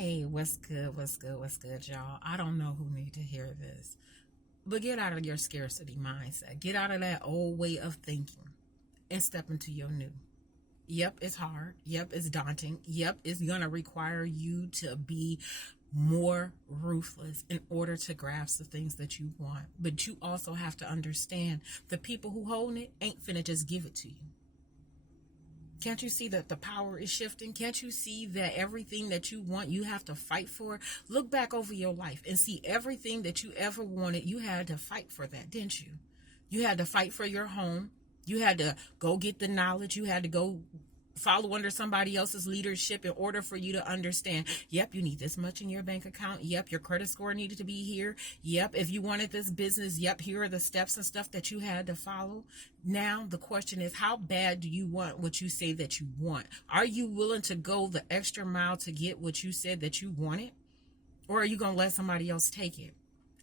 Hey, what's good? What's good? What's good, y'all? I don't know who need to hear this, but get out of your scarcity mindset. Get out of that old way of thinking and step into your new. Yep, it's hard. Yep, it's daunting. Yep, it's going to require you to be more ruthless in order to grasp the things that you want. But you also have to understand the people who hold it ain't finna just give it to you. Can't you see that the power is shifting? Can't you see that everything that you want, you have to fight for? Look back over your life and see everything that you ever wanted. You had to fight for that, didn't you? You had to fight for your home. You had to go get the knowledge. You had to go follow under somebody else's leadership in order for you to understand, yep, you need this much in your bank account. Yep, your credit score needed to be here. Yep, if you wanted this business, yep, here are the steps and stuff that you had to follow. Now the question is, how bad do you want what you say that you want? Are you willing to go the extra mile to get what you said that you wanted? Or are you going to let somebody else take it?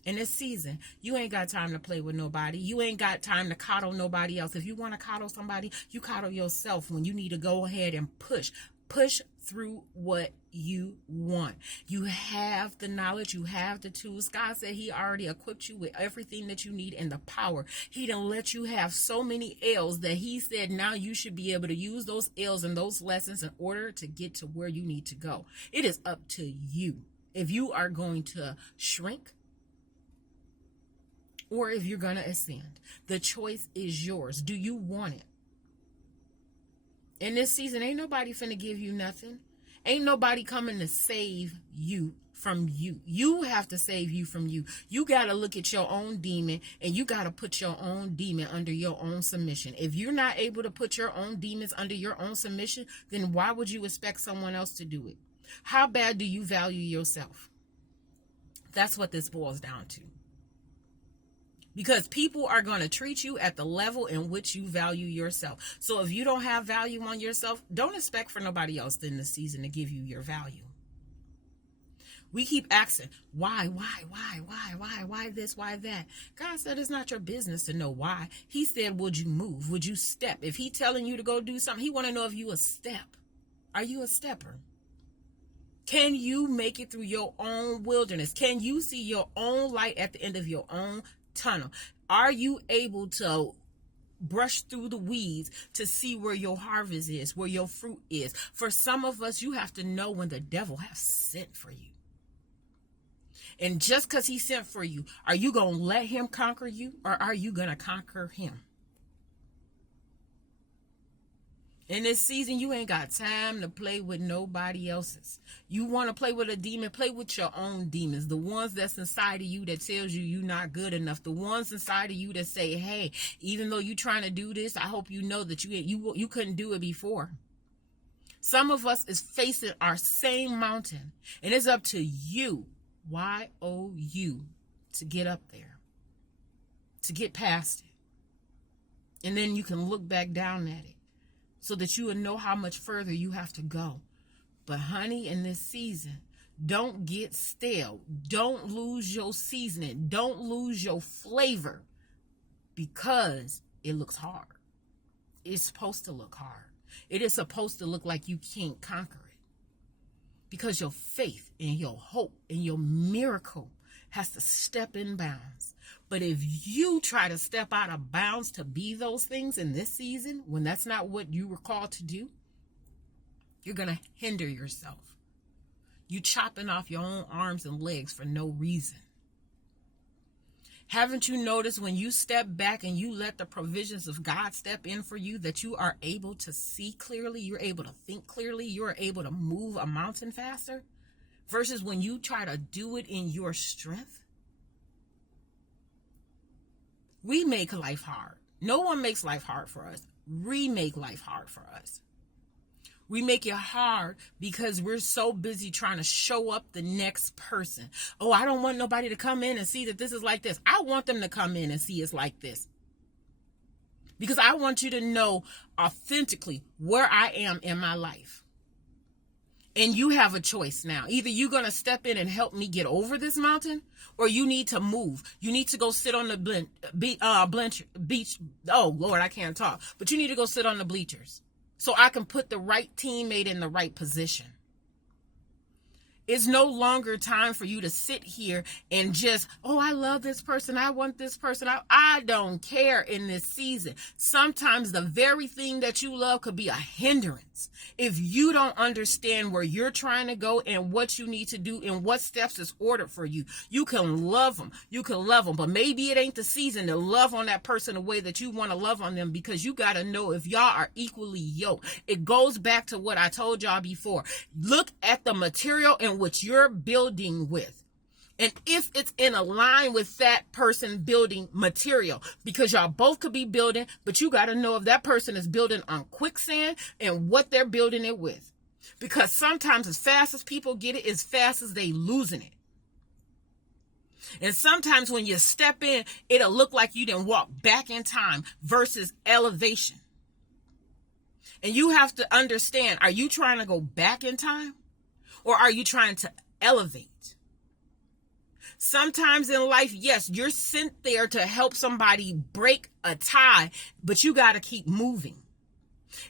In this season, you ain't got time to play with nobody. You ain't got time to coddle nobody else. If you want to coddle somebody, you coddle yourself when you need to go ahead and push through what you want. You have the knowledge, you have the tools. God said he already equipped you with everything that you need and the power. He didn't let you have so many L's that he said now you should be able to use those L's and those lessons in order to get to where you need to go. It is up to you if you are going to shrink or if you're going to ascend. The choice is yours. Do you want it? In this season, ain't nobody finna give you nothing. Ain't nobody coming to save you from you. You have to save you from you. You got to look at your own demon and you got to put your own demon under your own submission. If you're not able to put your own demons under your own submission, then why would you expect someone else to do it? How bad do you value yourself? That's what this boils down to. Because people are going to treat you at the level in which you value yourself. So if you don't have value on yourself, don't expect for nobody else in the season to give you your value. We keep asking, why this, why that? God said it's not your business to know why. He said, would you move? Would you step? If he telling you to go do something, he want to know if you a step. Are you a stepper? Can you make it through your own wilderness? Can you see your own light at the end of your own tunnel? Are you able to brush through the weeds to see where your harvest is, where your fruit is? For some of us, you have to know when the devil has sent for you. And just because he sent for you, are you going to let him conquer you, or are you going to conquer him? In this season, you ain't got time to play with nobody else's. You want to play with a demon, play with your own demons. The ones that's inside of you that tells you you're not good enough. The ones inside of you that say, hey, even though you're trying to do this, I hope you know that you couldn't do it before. Some of us is facing our same mountain, and it's up to you, Y-O-U, to get up there, to get past it. And then you can look back down at it, so that you will know how much further you have to go. But honey, in this season, don't get stale. Don't lose your seasoning. Don't lose your flavor because it looks hard. It's supposed to look hard. It is supposed to look like you can't conquer it. Because your faith and your hope and your miracle has to step in bounds. But if you try to step out of bounds to be those things in this season, when that's not what you were called to do, you're going to hinder yourself. You chopping off your own arms and legs for no reason. Haven't you noticed when you step back and you let the provisions of God step in for you, that you are able to see clearly, you're able to think clearly, you're able to move a mountain faster, versus when you try to do it in your strength? We make life hard. No one makes life hard for us. We make life hard for us. We make it hard because we're so busy trying to show up the next person. Oh, I don't want nobody to come in and see that this is like this. I want them to come in and see it's like this. Because I want you to know authentically where I am in my life. And you have a choice now. Either you're going to step in and help me get over this mountain, or you need to move. You need to go sit on the beach. Oh, Lord, I can't talk. But you need to go sit on the bleachers so I can put the right teammate in the right position. It's no longer time for you to sit here and just, oh, I love this person. I want this person. I don't care in this season. Sometimes the very thing that you love could be a hindrance. If you don't understand where you're trying to go and what you need to do and what steps is ordered for you, you can love them. You can love them. But maybe it ain't the season to love on that person the way that you want to love on them, because you got to know if y'all are equally yoked. It goes back to what I told y'all before. Look at the material in which you're building with, and if it's in a line with that person building material, because y'all both could be building, but you got to know if that person is building on quicksand and what they're building it with, because sometimes as fast as people get it, as fast as they losing it. And sometimes when you step in, it'll look like you didn't walk back in time versus elevation. And you have to understand, are you trying to go back in time or are you trying to elevate? Sometimes in life, yes, you're sent there to help somebody break a tie, but you got to keep moving.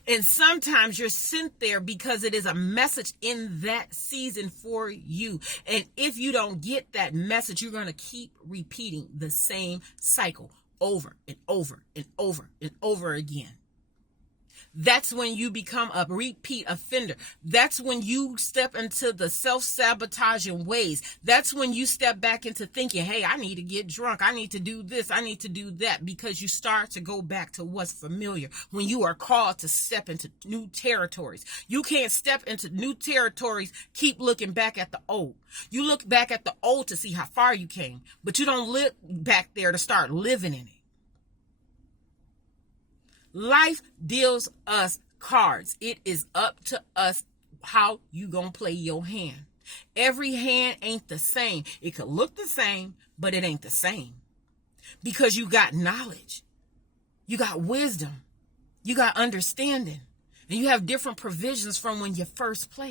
And sometimes you're sent there because it is a message in that season for you. And if you don't get that message, you're going to keep repeating the same cycle over and over and over and over again. That's when you become a repeat offender. That's when you step into the self-sabotaging ways. That's when you step back into thinking, hey, I need to get drunk. I need to do this. I need to do that, because you start to go back to what's familiar when you are called to step into new territories. You can't step into new territories, keep looking back at the old. You look back at the old to see how far you came, but you don't look back there to start living in it. Life deals us cards. It is up to us how you gonna play your hand. Every hand ain't the same. It could look the same, but it ain't the same. Because you got knowledge, you got wisdom, you got understanding, and you have different provisions from when you first played.